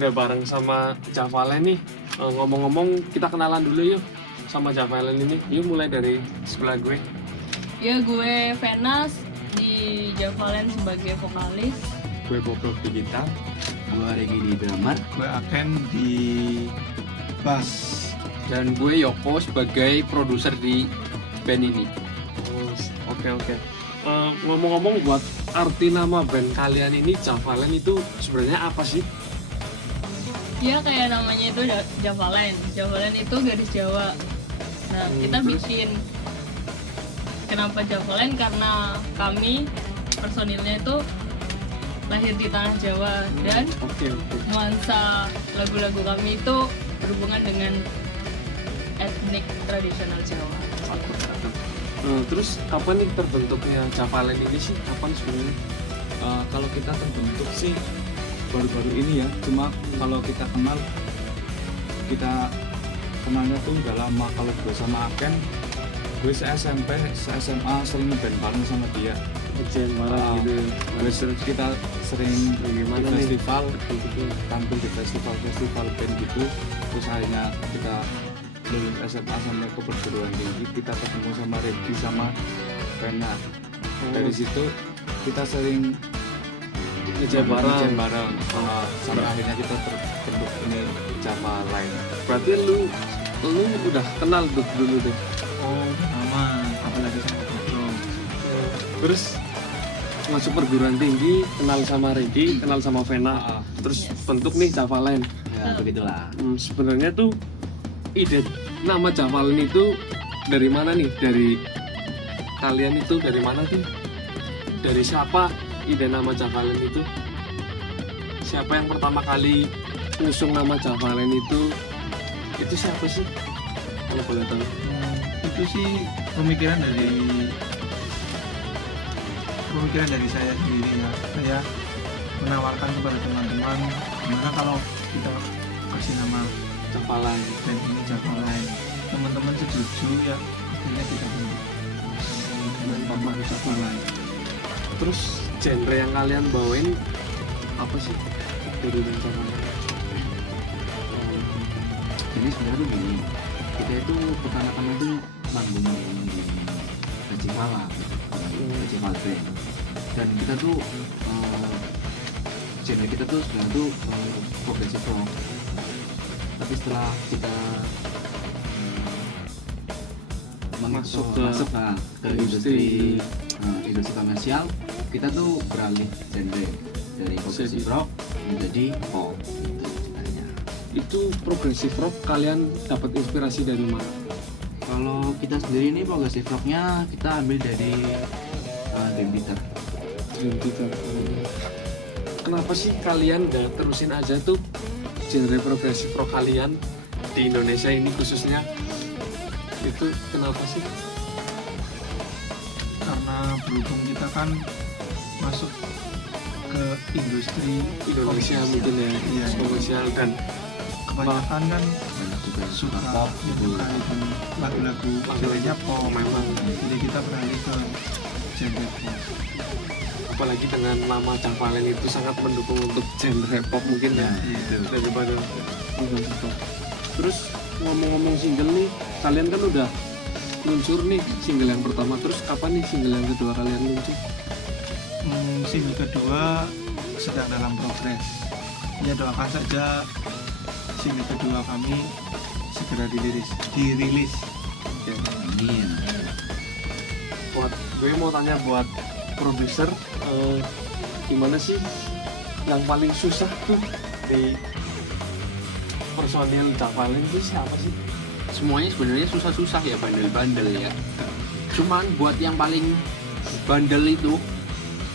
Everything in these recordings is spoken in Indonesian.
udah bareng sama Javalen nih. Ngomong-ngomong, kita kenalan dulu yuk sama Javalen ini. Yuk mulai dari sebelah gue. Ya, gue Venas di Javalen sebagai vokalis. Gue Bobrok di gitar. Gue Regi di drummer. Gue Aken di bass. Dan gue Yoko sebagai produser di band ini. Oke. Ngomong-ngomong, buat arti nama band kalian ini Javalen itu sebenarnya apa sih? Ya, kayak namanya itu Javalen. Javalen itu garis Jawa. Nah, kita terus? bikin kenapa Javalen karena kami personilnya itu lahir di tanah Jawa dan Oke. nuansa lagu-lagu kami itu berhubungan dengan etnik tradisional Jawa. Terus kapan nih terbentuknya Javalen ini sih? Kapan sebenarnya? Kalau kita terbentuk sih baru-baru ini ya. Cuma kalau kita kenalnya tuh udah lama. Kalau gue sama Aken, gue se-SMP, se-SMA sering ngeband bareng sama dia. Kecil malah gitu. Terus kita sering Bagaimana di nih? festival, tampil di festival band gitu. Terus akhirnya kita lulus SMA sampai ke perguruan tinggi, kita ketemu sama Regi sama Vena. Dari situ kita sering Ngejam bareng. sampai akhirnya kita terbentuk ini Javalen. Berarti lu udah kenal dulu deh. Oh, nama apalagi sama Bobrok. Terus masuk perguruan tinggi, kenal sama Regi, kenal sama Vena, terus bentuk nih Javalen. Ya begitulah. Sebenarnya tuh ide nama Javalen itu dari mana nih? Dari kalian itu dari mana tuh? Dari siapa ide nama Javalen itu? Siapa yang pertama kali ngusung nama Javalen itu? Itu siapa sih? Kalau boleh tahu. Itu sih pemikiran dari saya sendiri ya. Saya menawarkan kepada teman-teman gimana kalau kita kasih nama Javalen. band ini Javalen. Teman-teman setuju ya, akhirnya kita bentuk dengan nama Javalen. Terus genre yang kalian bawain apa sih dari band Javalen? Jadi sebenarnya gini, kita itu pertama-tama tuh manggung di festival band. Dan kita tuh genre kita tuh sebenarnya tuh progressive rock. Tapi setelah kita Masuk ke industri komersial, kita tuh beralih genre dari progressive rock menjadi pop gitu ceritanya. Itu progressive rock kalian dapat inspirasi dari mana? Kalau kita sendiri ini progressive rocknya kita ambil dari Dream Theater. Dream Theater. Kenapa sih kalian gak terusin aja tuh genre progressive rock kalian di Indonesia ini khususnya? Itu kenapa sih? Karena berhubung kita kan masuk ke industri Indonesia mungkin ya, Iya. komersial dan kebanyakan kan Banyak juga suka pop gitu. menyukai lagu-lagu genrenya pop. memang, Jadi kita beralih ke genre pop. apalagi dengan nama Javalen itu sangat mendukung untuk genre pop mungkin ya, daripada progressive rock. Terus ngomong-ngomong single nih, kalian kan udah luncur nih single yang pertama, terus kapan nih single yang kedua kalian luncur? Single kedua sedang dalam progres. Ya doakan saja single kedua kami segera dirilis. Amin. Buat gue mau tanya buat produser, gimana sih yang paling susah tuh di personil Javalen itu siapa sih? Semuanya sebenarnya susah-susah ya, bandel-bandel ya. Cuman buat yang paling bandel itu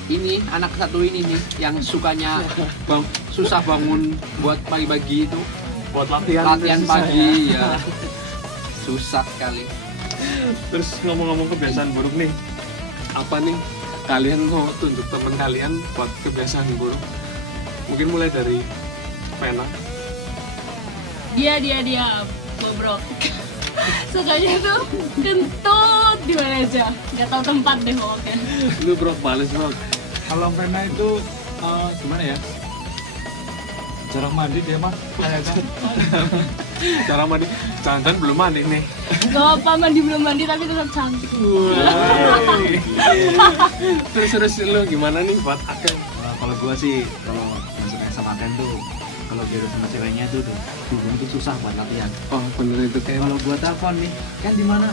ini anak satu ini nih yang sukanya susah bangun buat pagi-pagi itu, Buat latihan susah pagi ya. ya. Susah sekali. Terus ngomong-ngomong kebiasaan buruk nih, apa nih kalian mau tunjuk teman kalian buat kebiasaan buruk? Mungkin mulai dari Vena. Dia Bobrok. Sukanya tuh kentut di mana aja, nggak tahu tempat deh pokoknya. Lu bro, bales bro. Kalau Vena itu gimana ya? jarang mandi dia mah kayaknya. Cara mandi, jangan belum mandi nih. Gak apa mandi belum mandi tapi tetap cantik. Terus lu gimana nih buat Aken? Kalau gua sih kalau masuk sama Ken tuh kalau dia udah sama ceweknya tuh hubungan tuh susah buat latihan. Oh bener itu kayak Kalau gua telepon nih, Ken di mana?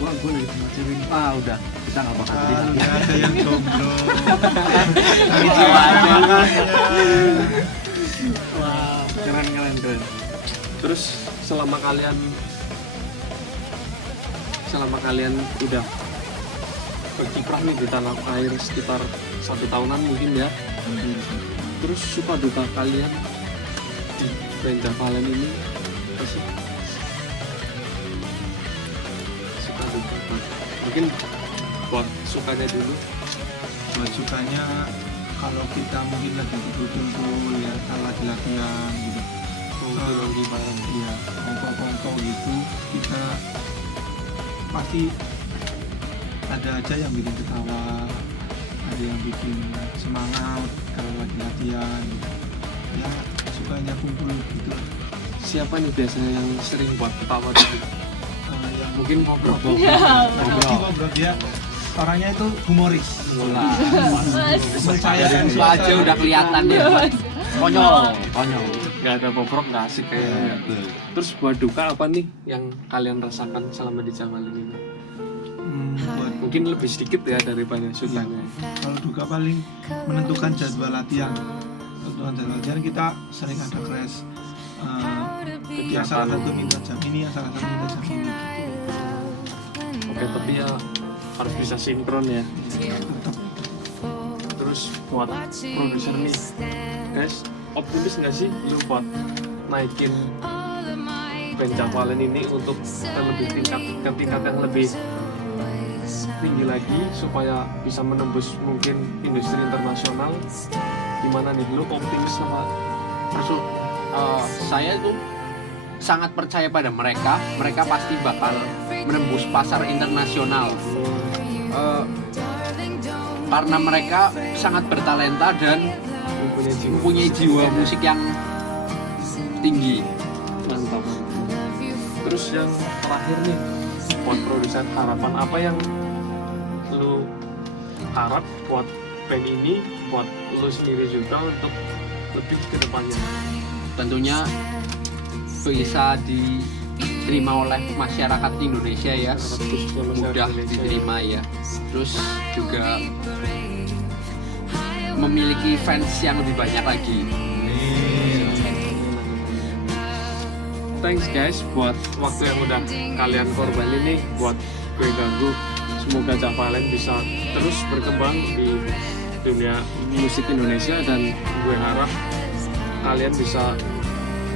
Wah, gua lagi sama cewek ini. Ah, udah, kita nggak bakal jadi Nggak latihan. ada yang jomblo. Wah, keren. terus selama kalian udah berkiprah nih di tanah air sekitar 1 tahunan mungkin ya. Terus suka duka kalian di band Javalen ini apa sih? Suka duka apa? Mungkin buat sukanya dulu. Buat sukanya kalau kita mungkin lagi kumpul ya, kalau lagi latihan gitu. Lagi bareng. Iya, kongko gitu kita pasti ada aja yang bikin ketawa, ada yang bikin semangat kalau lagi latihan gitu. Ya sukanya kumpul gitu. Siapa nih biasanya yang sering buat ketawa dulu? Yang Mungkin ngobrol. ngobrol dia orangnya itu humoris. Mempercayakan Itu aja udah kelihatan ya. Konyol. Nggak ada bobrok, nggak asik kayaknya. Terus buat duka apa nih yang kalian rasakan selama di Javalen ini? Buat Mungkin lebih sedikit ya daripada sukanya. kalau duka paling menentukan jadwal latihan. Tentukan jadwal latihan kita sering ada crash. Ya salah satu minta jam ini, ya salah satu minta jam ini. Oke, tapi ya harus bisa sinkron ya. Tetap Terus buat produser nih, guys, optimis nggak sih lu buat naikin band Javalen ini untuk ke tingkat yang lebih tinggi lagi supaya bisa menembus mungkin industri internasional? Gimana nih, lu optimis sama? Saya tuh sangat percaya pada mereka pasti bakal menembus pasar internasional. Karena mereka sangat bertalenta dan mempunyai jiwa musik yang tinggi. Mantap. Terus yang terakhir nih, buat produser, harapan apa yang lu harap buat band ini, buat lu sendiri juga untuk lebih ke depannya? Tentunya bisa diterima oleh masyarakat Indonesia ya, Khususnya masyarakat mudah Indonesia. diterima ya. Terus juga memiliki fans yang lebih banyak lagi. Thanks guys buat waktu yang udah kalian korbanin nih buat gue ganggu. Semoga Javalen bisa terus berkembang di dunia musik Indonesia dan gue harap kalian bisa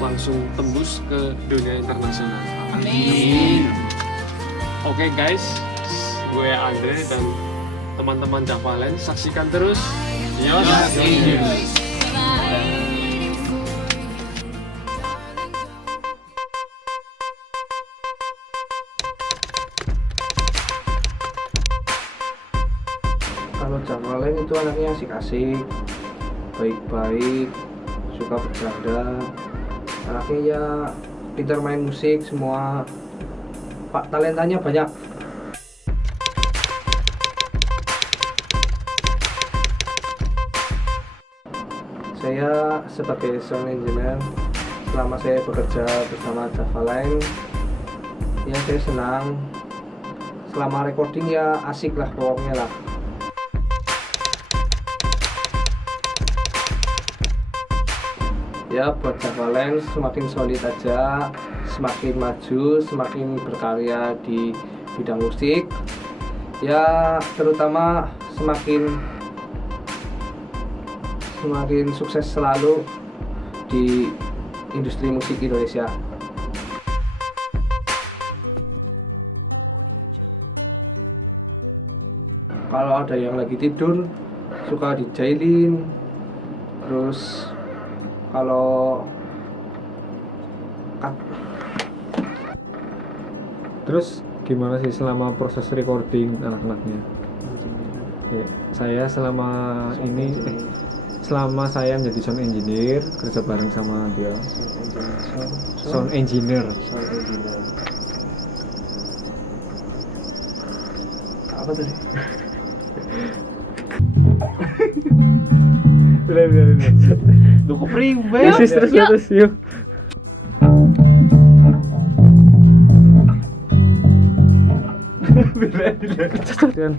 langsung tembus ke dunia internasional. Amin. Oke guys, gue Andre dan teman-teman Javalen, saksikan terus Yos News. Kalau Javalen itu anaknya asik-asik, baik-baik, suka bercanda, anaknya ya pintar main musik, semua talentanya banyak. Saya sebagai sound engineer, selama saya bekerja bersama Javalen, ya saya senang. Selama recording ya asik lah pokoknya lah. Ya buat Javalen semakin solid aja, semakin maju, semakin berkarya di bidang musik. Ya terutama semakin sukses selalu di industri musik Indonesia. Kalau ada yang lagi tidur suka dijailin, terus kalau Terus gimana sih selama proses recording anak-anaknya? Ya, saya selama ini selama saya menjadi sound engineer kerja bareng sama dia. Sound engineer. Apa tadi? Udah. Duh kok priwe? Terus yuk. Kan.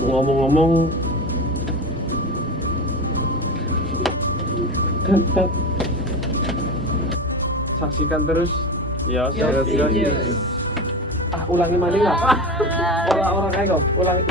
Ngomong-ngomong, saksikan terus. Ya, ulangi maning lah. Orang kayak kok, ulangi.